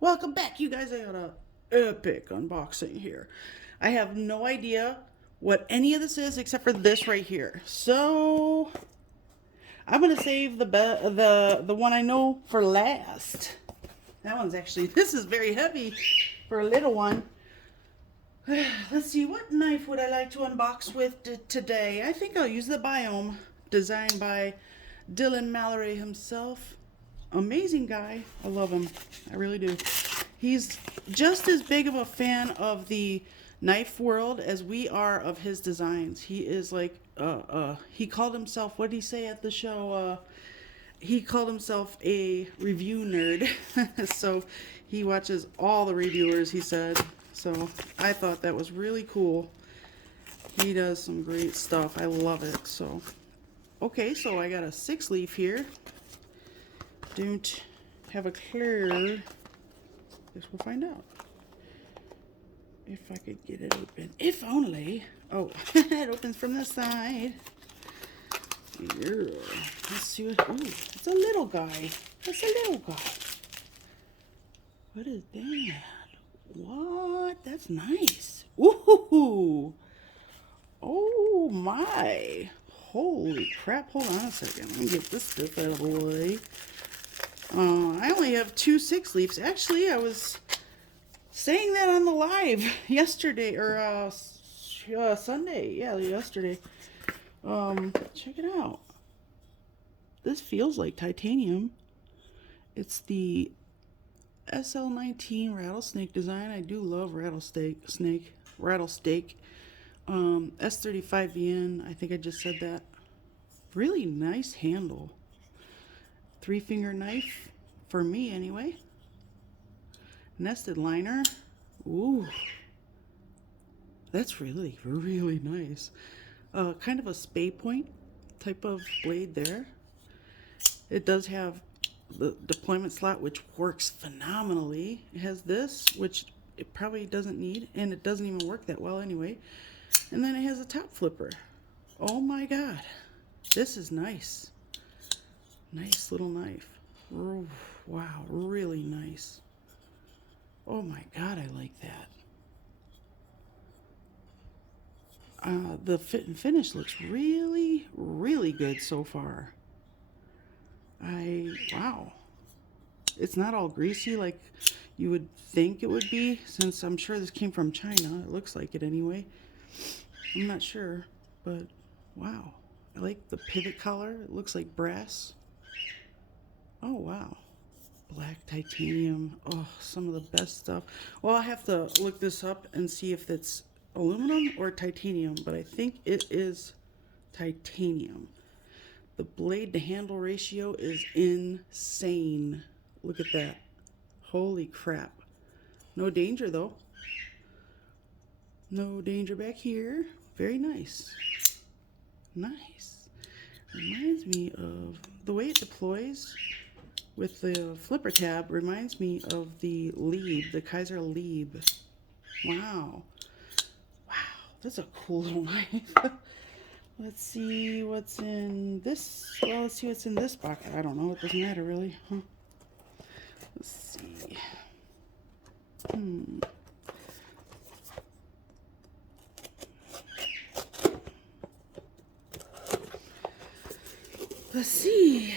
Welcome back, you guys. I got a epic unboxing here. I have no idea what any of this is except for this right here. So I'm gonna save the one I know for last. That one's actually this is very heavy for a little one. Let's see, what knife would I like to unbox with today? I think I'll use the Biome, designed by Dylan Mallory himself. Amazing guy. I love him. I really do. He's just as big of a fan of the knife world as we are of his designs. He is like, he called himself, what did he say at the show? He called himself a review nerd. So he watches all the reviewers, he said. So I thought that was really cool. He does some great stuff. I love it. So, okay, so I got a 6-leaf here. Don't have a clear. Guess we'll find out. If I could get it open. If only. Oh, it opens from the side. Yeah. Let's see what. Ooh, it's a little guy. It's a little guy. What is that? What? That's nice. Ooh. Oh my. Holy crap. Hold on a second. Let me get this stuff out of the way. I only have 2 6-leaves. Actually, I was saying that on the live yesterday or Sunday. Yeah, yesterday. Check it out. This feels like titanium. It's the SL19 rattlesnake design. I do love rattlesnake. S35VN. I think I just said that. Really nice handle. 3-finger knife for me anyway. Nested liner. Ooh, that's really, really nice. Kind of a spay point type of blade there. It does have the deployment slot, which works phenomenally. It has this, which it probably doesn't need, and it doesn't even work that well anyway. And then it has a top flipper. Oh my god, this is nice. Nice little knife. Ooh, wow, really nice. Oh my god, I like that. The fit and finish looks really, really good so far. Wow. It's not all greasy like you would think it would be, since I'm sure this came from China. It looks like it anyway. I'm not sure, but wow. I like the pivot color. It looks like brass. Oh, wow. Black titanium. Oh, some of the best stuff. Well, I have to look this up and see if it's aluminum or titanium, but I think it is titanium. The blade to handle ratio is insane. Look at that. Holy crap. No danger though. No danger back here. Very nice. Nice. Reminds me of the way it deploys with the flipper tab. Reminds me of the Lieb, the Kaiser Lieb. Wow. Wow, that's a cool little knife. Let's see what's in this. Well, let's see what's in this box. I don't know. It doesn't matter really. Huh? Let's see. Let's see.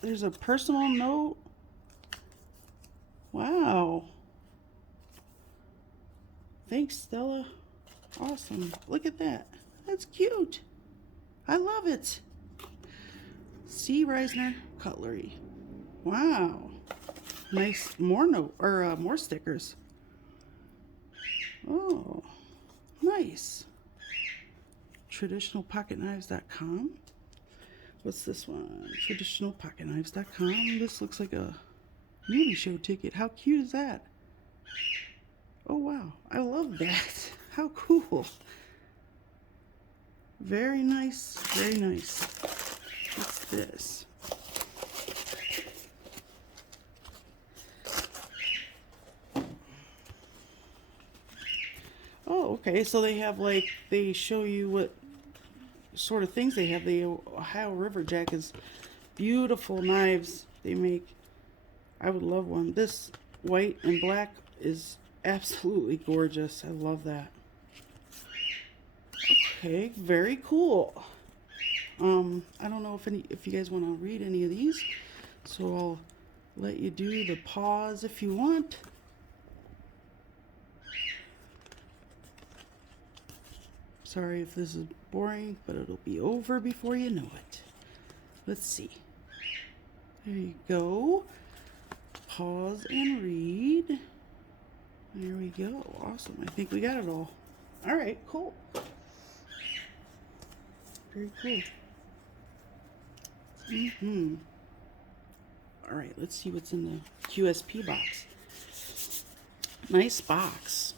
There's a personal note. Wow. Thanks, Stella. Awesome. Look at that. That's cute. I love it. C. Reisner Cutlery. Wow. Nice. More note or more stickers. Oh, nice. Traditionalpocketknives.com. What's this one? Traditionalpocketknives.com. This looks like a movie show ticket. How cute is that? Oh, wow. I love that. How cool. Very nice. Very nice. What's this? Oh, Okay, so they have like, they show you what sort of things they have. The Ohio River Jack is beautiful knives they make. I would love one. This white and black is absolutely gorgeous. I love that. Okay, very cool. I don't know if you guys want to read any of these, so I'll let you do the pause if you want. Sorry if this is boring, but it'll be over before you know it. Let's see. There you go. Pause and read. There we go. Awesome. I think we got it all. All right, cool. Very cool. All right, let's see what's in the QSP box. Nice box.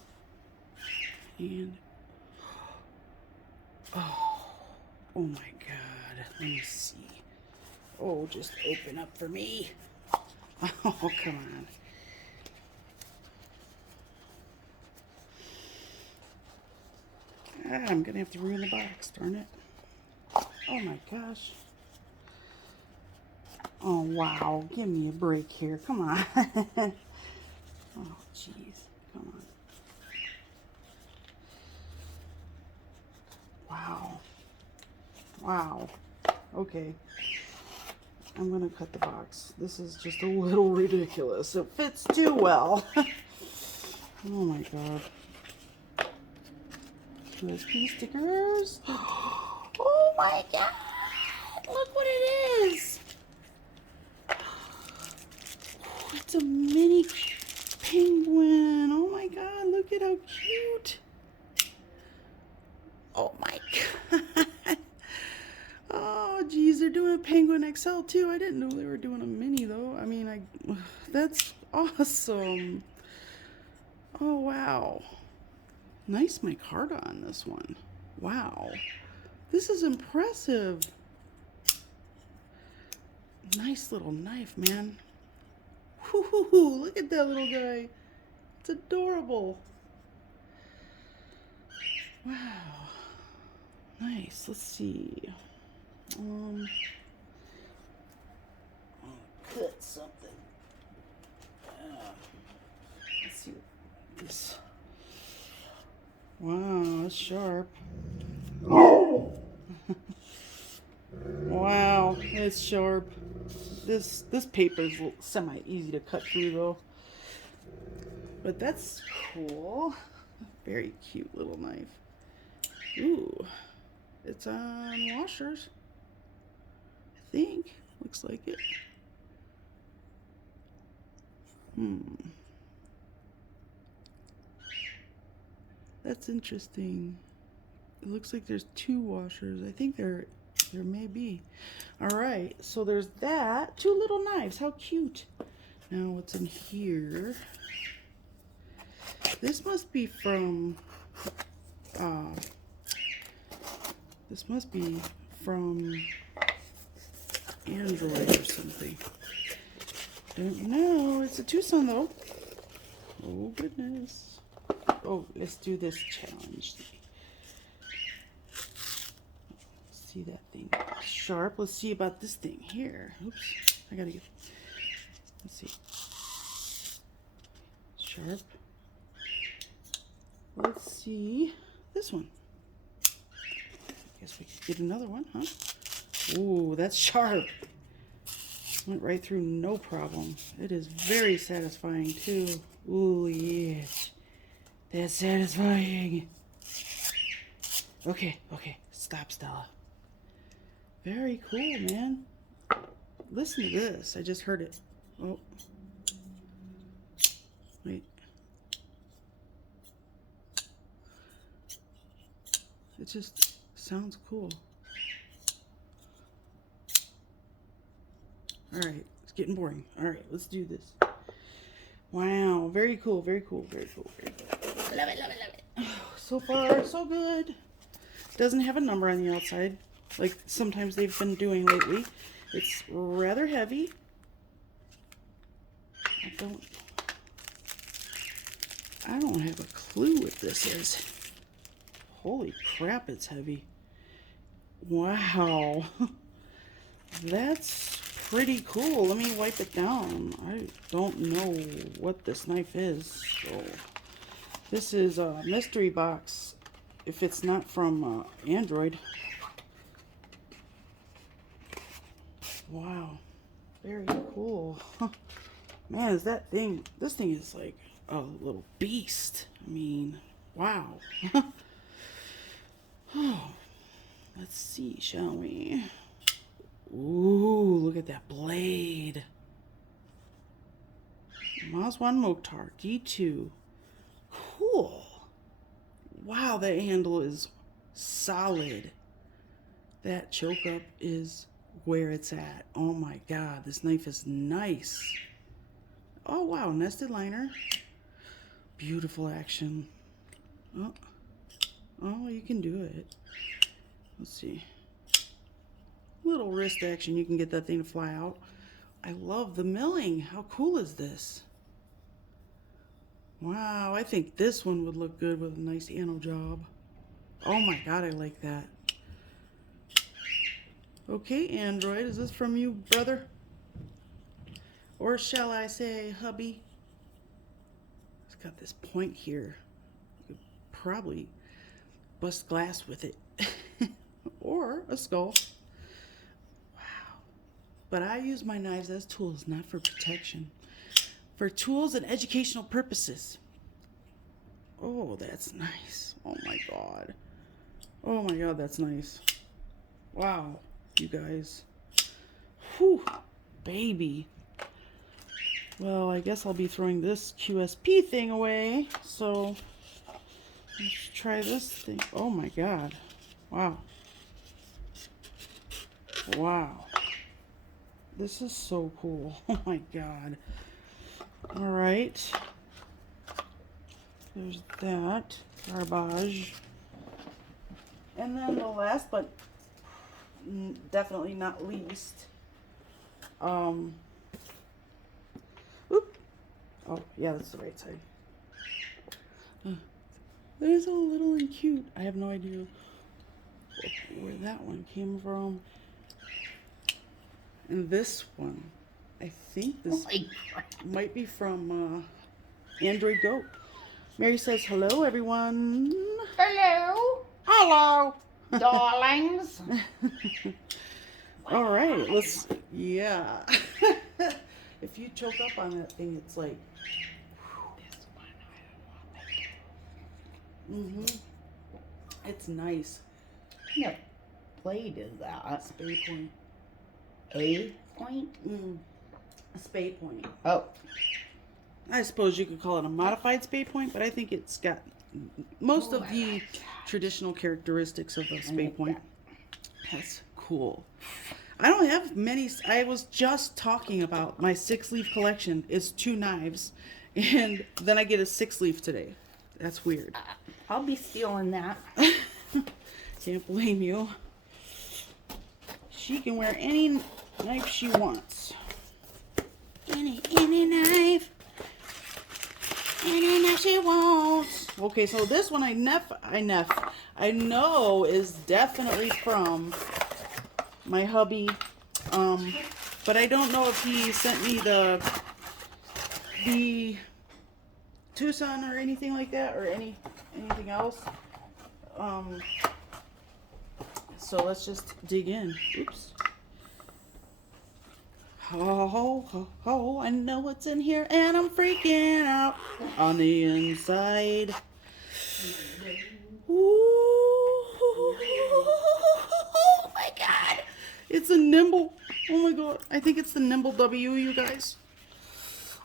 And oh my God. Let me see. Oh, just open up for me. Oh, come on. I'm gonna have to ruin the box, darn it. Oh my gosh. Oh wow, give me a break here. Come on. Oh jeez, come on. Wow. Wow. Okay. I'm gonna cut the box. This is just a little ridiculous. It fits too well. Oh my God. QSP stickers. Oh my God. Look what it is. It's a mini penguin. Oh my God. Look at how cute. Oh my God. Oh geez, they're doing a Penguin XL too. I didn't know they were doing a mini though. I mean, that's awesome. Oh wow. Nice micarta on this one. Wow. This is impressive. Nice little knife, man. Whoo, look at that little guy. It's adorable. Wow. Nice. Let's see. I'll cut something. Let's see what this. Wow, that's sharp. Wow, it's sharp. This paper is semi easy to cut through though. But that's cool. Very cute little knife. Ooh, it's on washers. I think. Looks like it. That's interesting. It looks like there's 2 washers. I think there may be. All right, so there's that. 2 little knives. How cute. Now what's in here? This must be from Android or something. Don't know. It's a Tucson though. Oh goodness. Oh, let's do this challenge. See that thing sharp. Let's see about this thing here. Oops. I gotta get. Let's see. Sharp. Let's see this one. Guess we could get another one, huh? Ooh, that's sharp. Went right through no problem. It is very satisfying too. Ooh, yes. That's satisfying. Okay. Stop, Stella. Very cool, man. Listen to this. I just heard it. Oh. Wait. It just sounds cool. Alright, it's getting boring. Alright, let's do this. Wow, very cool, very cool, very cool, very cool. Love it. So far, so good. Doesn't have a number on the outside, like sometimes they've been doing lately. It's rather heavy. I don't have a clue what this is. Holy crap, it's heavy. Wow. That's pretty cool. Let me wipe it down. I don't know what this knife is. So this is a mystery box if it's not from Android. Wow. Very cool. Man, is that thing, this thing is like a little beast. I mean, wow. Oh, let's see, shall we? Ooh, look at that blade. Mazwan Mokhtar D2. Cool. Wow, that handle is solid. That choke up is where it's at. Oh my god, this knife is nice. Oh wow, nested liner. Beautiful action. Oh, you can do it. Let's see. Little wrist action, you can get that thing to fly out. I love the milling. How cool is this? Wow, I think this one would look good with a nice anno job. Oh my god, I like that. Okay, Android, is this from you, brother? Or shall I say, hubby? It's got this point here. You could probably bust glass with it. Or a skull. Wow. But I use my knives as tools, not for protection. For tools and educational purposes. Oh, that's nice. Oh my god. Oh my god, that's nice. Wow, you guys. Whew, baby. Well, I guess I'll be throwing this QSP thing away. So, let's try this thing. Oh my god. Wow. Wow. This is so cool. Oh my god. Alright. There's that. Garbage. And then the last, but definitely not least. Oop. Oh, yeah, that's the right side. There's a little and cute. I have no idea where that one came from. And this one, I think this might be from Android Go. Mary says, hello, everyone. Hello. Hello. Darlings. All right, let's, yeah. If you choke up on that thing, it's like, it's nice. What kind of blade is that? Spade point. A point? A spade point. Oh. I suppose you could call it a modified spade point, but I think it's got most of the traditional characteristics of a spade point. That's cool. I don't have many. I was just talking about my 6-leaf collection is 2 knives, and then I get a 6-leaf today. That's weird. I'll be stealing that. Can't blame you. She can wear any knife she wants. Any knife. Any knife she wants. Okay, so this one I know is definitely from my hubby. But I don't know if he sent me the Tucson or anything like that, or anything else. So let's just dig in. Oops. Oh, I know what's in here, and I'm freaking out on the inside. Ooh, oh my god. It's a nimble. Oh my god. I think it's the Nimble W, you guys.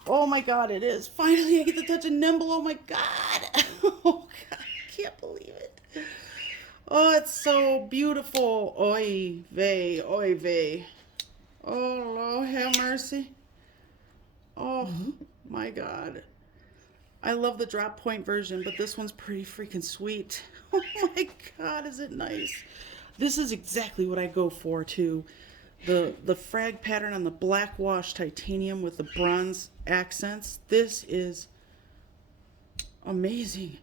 Oh my god, it is. Finally, I get to touch a nimble. Oh my god. Oh god, I can't believe it. Oh, it's so beautiful. Oy vey, oy vey. Oh, Lord, have mercy. Oh, my God. I love the drop point version, but this one's pretty freaking sweet. Oh, my God, is it nice. This is exactly what I go for, too. The frag pattern on the black wash titanium with the bronze accents. This is amazing.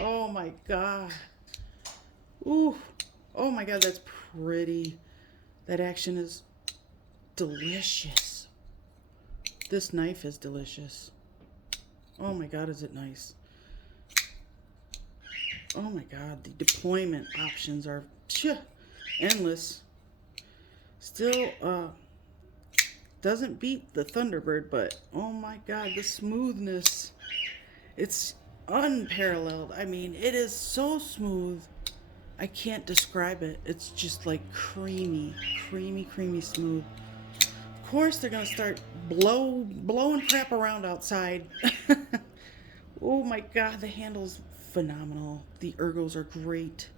Oh, my God. Ooh. Oh my God, that's pretty. That action is delicious. This knife is delicious. Oh my God, is it nice. Oh my God, the deployment options are endless. Still, doesn't beat the Thunderbird, but oh my God, the smoothness. It's unparalleled. I mean, it is so smooth. I can't describe it. It's just like creamy, creamy smooth. Of course, they're gonna start blowing crap around outside. Oh my God, the handle's phenomenal. The ergos are great.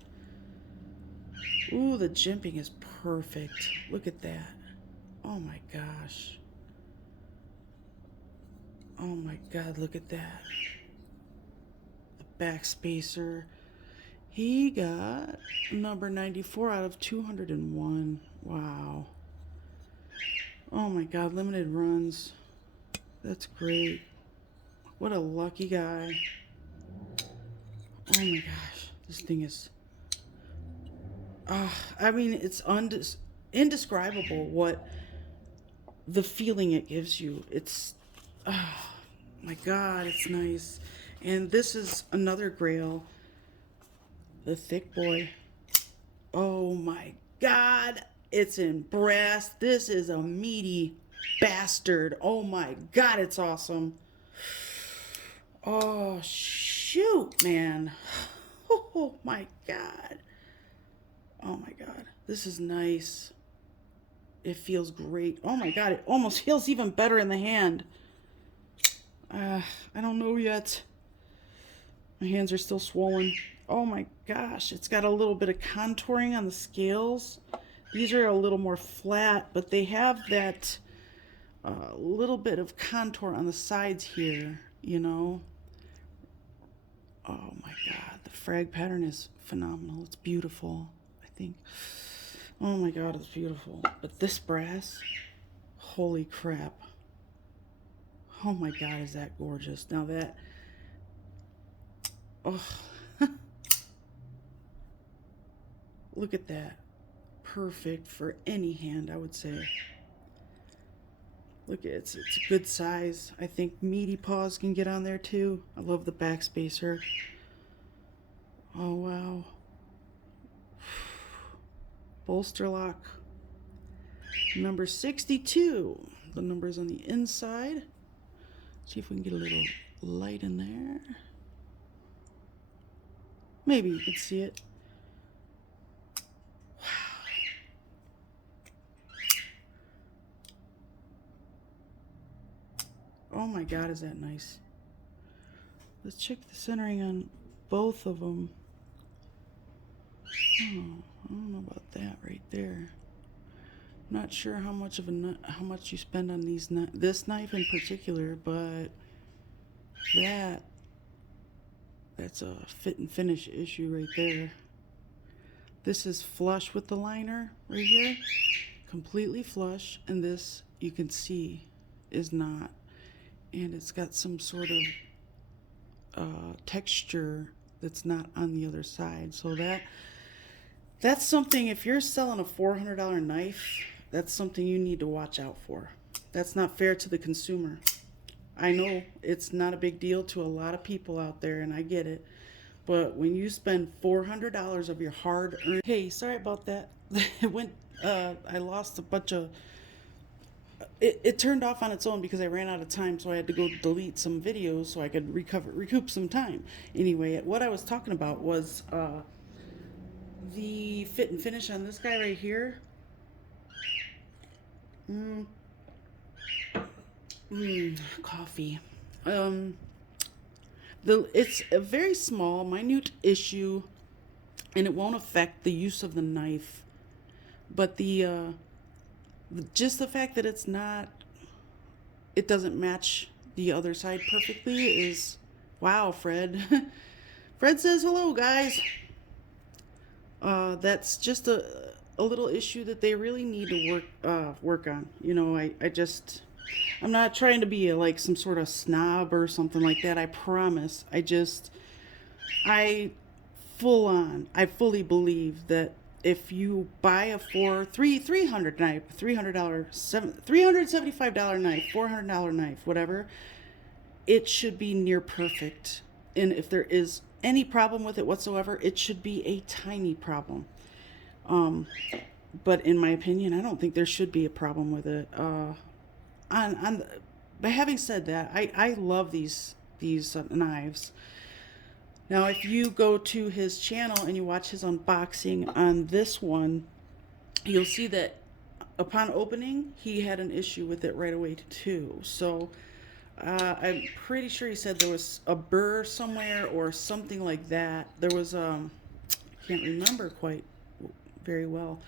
Ooh, the jimping is perfect. Look at that. Oh my gosh. Oh my God, look at that. The backspacer. He got number 94 out of 201. Wow. Oh my God, limited runs. That's great. What a lucky guy. Oh my gosh, this thing is... I mean, it's indescribable what the feeling it gives you. It's... my God, it's nice. And this is another Grail. The thick boy. Oh my God, it's in brass. This is a meaty bastard. Oh my God, it's awesome. Oh shoot, man. Oh my God. Oh my God, this is nice. It feels great. Oh my God, it almost feels even better in the hand. I don't know yet. My hands are still swollen. Oh my gosh, it's got a little bit of contouring on the scales. These are a little more flat, but they have that little bit of contour on the sides here, you know. Oh my God, the frag pattern is phenomenal. It's beautiful, I think. Oh my God, it's beautiful. But this brass, holy crap. Oh my God, is that gorgeous. Now that, oh, look at that. Perfect for any hand, I would say. Look, it's a good size. I think meaty paws can get on there too. I love the backspacer. Oh wow. Bolster lock. Number 62. The number's on the inside. See if we can get a little light in there. Maybe you can see it. Oh my God, is that nice. Let's check the centering on both of them. Oh, I don't know about that right there. Not sure how much you spend on this knife in particular, but that's a fit and finish issue right there. This is flush with the liner right here, completely flush, and this you can see is not. And it's got some sort of texture that's not on the other side. So that's something, if you're selling a $400 knife, that's something you need to watch out for. That's not fair to the consumer. I know it's not a big deal to a lot of people out there, and I get it. But when you spend $400 of your hard-earned... Hey, sorry about that. I lost a bunch of... It turned off on its own because I ran out of time, so I had to go delete some videos so I could recoup some time. Anyway, what I was talking about was the fit and finish on this guy right here. Coffee. It's a very small, minute issue, and it won't affect the use of the knife. But just the fact that it doesn't match the other side perfectly is, wow, Fred. Fred says hello, guys. That's just a little issue that they really need to work on. You know, I'm not trying to be like some sort of snob or something like that. I promise. I full on. I fully believe that if you buy a $300 knife, $375 knife, $400 knife, whatever, it should be near perfect. And if there is any problem with it whatsoever, it should be a tiny problem. But in my opinion, I don't think there should be a problem with it. But having said that, I love these knives. Now, if you go to his channel and you watch his unboxing on this one, you'll see that upon opening, he had an issue with it right away too. So I'm pretty sure he said there was a burr somewhere or something like that. There was I can't remember quite very well.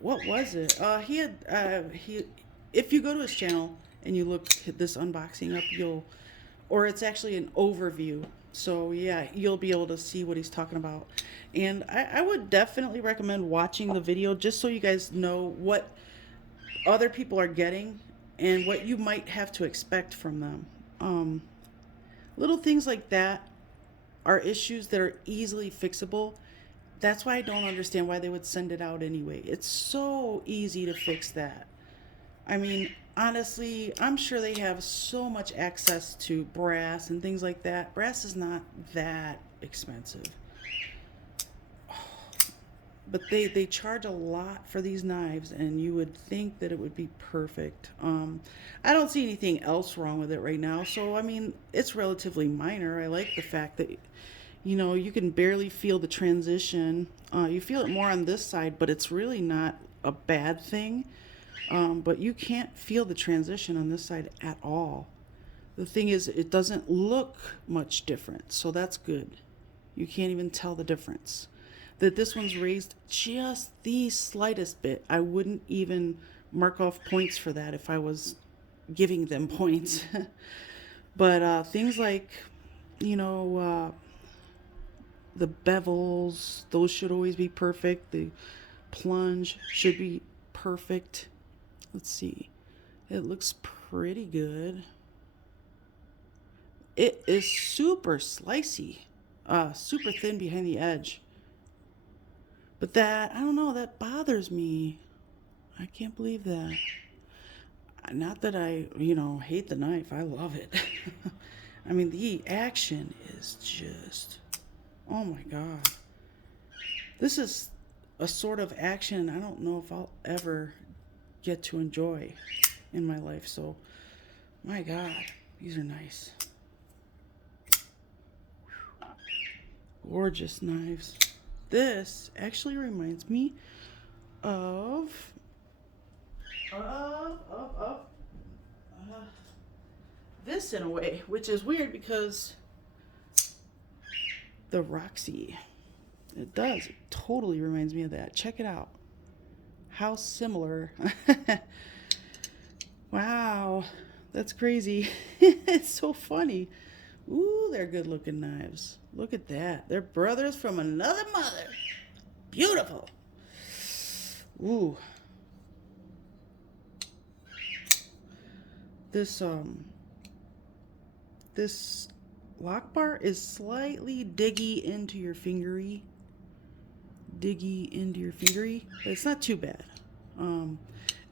What was it? He had if you go to his channel and you look at this unboxing up, or it's actually an overview. So yeah, you'll be able to see what he's talking about. And I would definitely recommend watching the video just so you guys know what other people are getting and what you might have to expect from them. Little things like that are issues that are easily fixable. That's why I don't understand why they would send it out anyway. It's so easy to fix that. I mean, honestly, I'm sure they have so much access to brass and things like that. Brass is not that expensive. But they charge a lot for these knives, and you would think that it would be perfect. I don't see anything else wrong with it right now. So, I mean, it's relatively minor. I like the fact that, you know, you can barely feel the transition. You feel it more on this side, but it's really not a bad thing. But you can't feel the transition on this side at all. The thing is, it doesn't look much different, so that's good. You can't even tell the difference. That this one's raised just the slightest bit. I wouldn't even mark off points for that if I was giving them points. But things like, you know, the bevels, those should always be perfect. The plunge should be perfect. Let's see. It looks pretty good. It is super slicey, super thin behind the edge. But that, I don't know, that bothers me. I can't believe that. Not that I, you know, hate the knife. I love it. I mean, the action is just, oh my God. This is a sort of action I don't know if I'll ever get to enjoy in my life. So, my God, these are nice. Gorgeous knives. This actually reminds me of this in a way, which is weird because the Roxy. It does. It totally reminds me of that. Check it out. How similar. Wow. That's crazy. It's so funny. Ooh, they're good looking knives. Look at that. They're brothers from another mother. Beautiful. Ooh. This lock bar is slightly diggy into your fingery. But it's not too bad.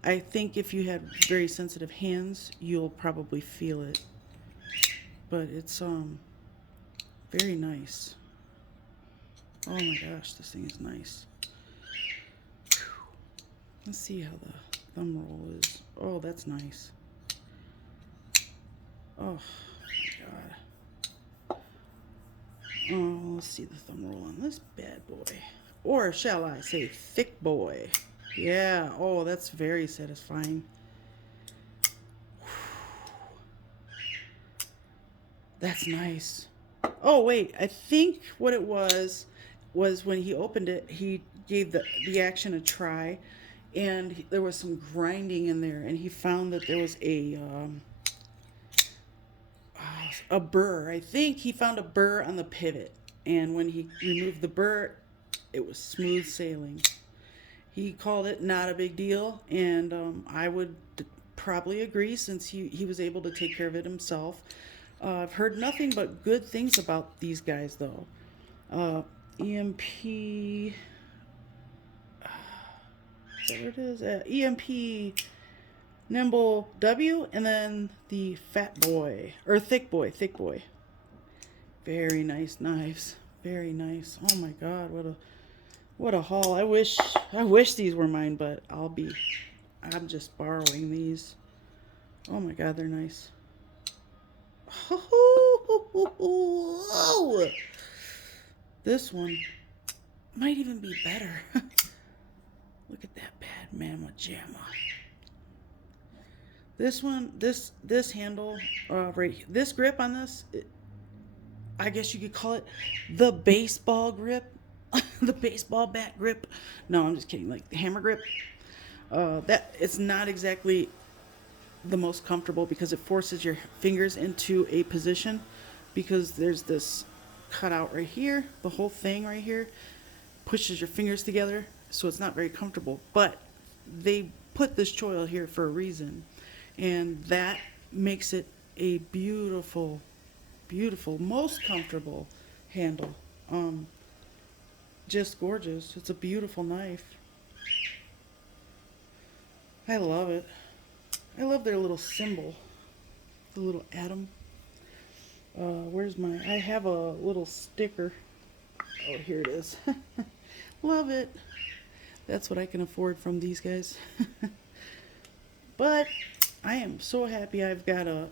I think if you had very sensitive hands, you'll probably feel it. But it's very nice. Oh my gosh, this thing is nice. Whew. Let's see how the thumb roll is. Oh, that's nice. Oh my God. Oh, let's see the thumb roll on this bad boy. Or shall I say thick boy. Yeah, oh, that's very satisfying. That's nice. Oh, wait, I think what it was when he opened it, he gave the action a try, and there was some grinding in there, and he found that there was a burr. I think he found a burr on the pivot, and when he removed the burr, it was smooth sailing. He called it not a big deal, and I would probably agree since he was able to take care of it himself. I've heard nothing but good things about these guys, though. EMP. There it is. EMP Nimble W, and then the Fat Boy, or Thick Boy. Very nice knives. Very nice. Oh my God, what a haul. I wish these were mine, but I'm just borrowing these. Oh my God, they're nice. Oh, this one might even be better. Look at that bad mamma jamma. This one, this handle, right, this grip on this, I guess you could call it the baseball grip, the baseball bat grip. No, I'm just kidding. Like the hammer grip. That it's not exactly the most comfortable because it forces your fingers into a position because there's this cutout right here. The whole thing right here pushes your fingers together, so it's not very comfortable. But they put this choil here for a reason, and that makes it a beautiful, most comfortable handle. Just gorgeous. It's a beautiful knife. I love it. I love their little symbol, the little atom. I have a little sticker. Oh, here it is. Love it. That's what I can afford from these guys. But I am so happy I've got a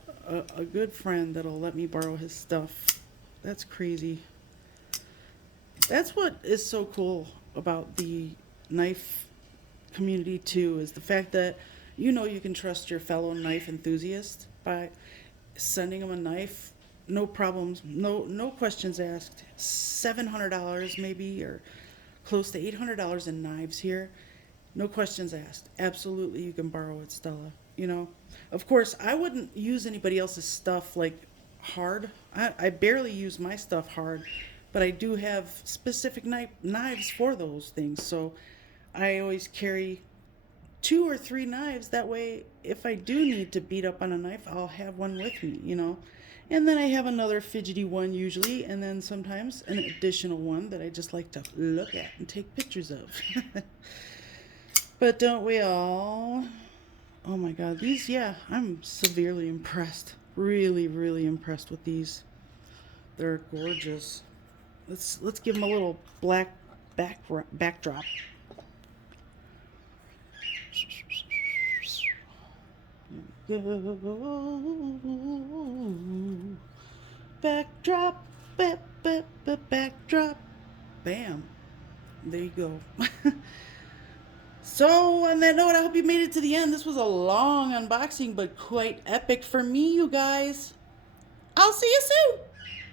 good friend that'll let me borrow his stuff. That's crazy. That's what is so cool about the knife community too, is the fact that you can trust your fellow knife enthusiast by sending them a knife, no problems, no questions asked. $700 maybe, or close to $800 in knives here. No questions asked. Absolutely, you can borrow it, Stella. Of course, I wouldn't use anybody else's stuff like hard. I barely use my stuff hard, but I do have specific knives for those things. So I always carry 2 or 3 knives. That way, if I do need to beat up on a knife, I'll have one with me, And then I have another fidgety one usually, and then sometimes an additional one that I just like to look at and take pictures of. But don't we all? Oh my God, these, I'm severely impressed. Really, really impressed with these. They're gorgeous. Let's give them a little black backdrop. Backdrop, backdrop. Bam. There you go. So, on that note, I hope you made it to the end. This was a long unboxing, but quite epic for me, you guys. I'll see you soon.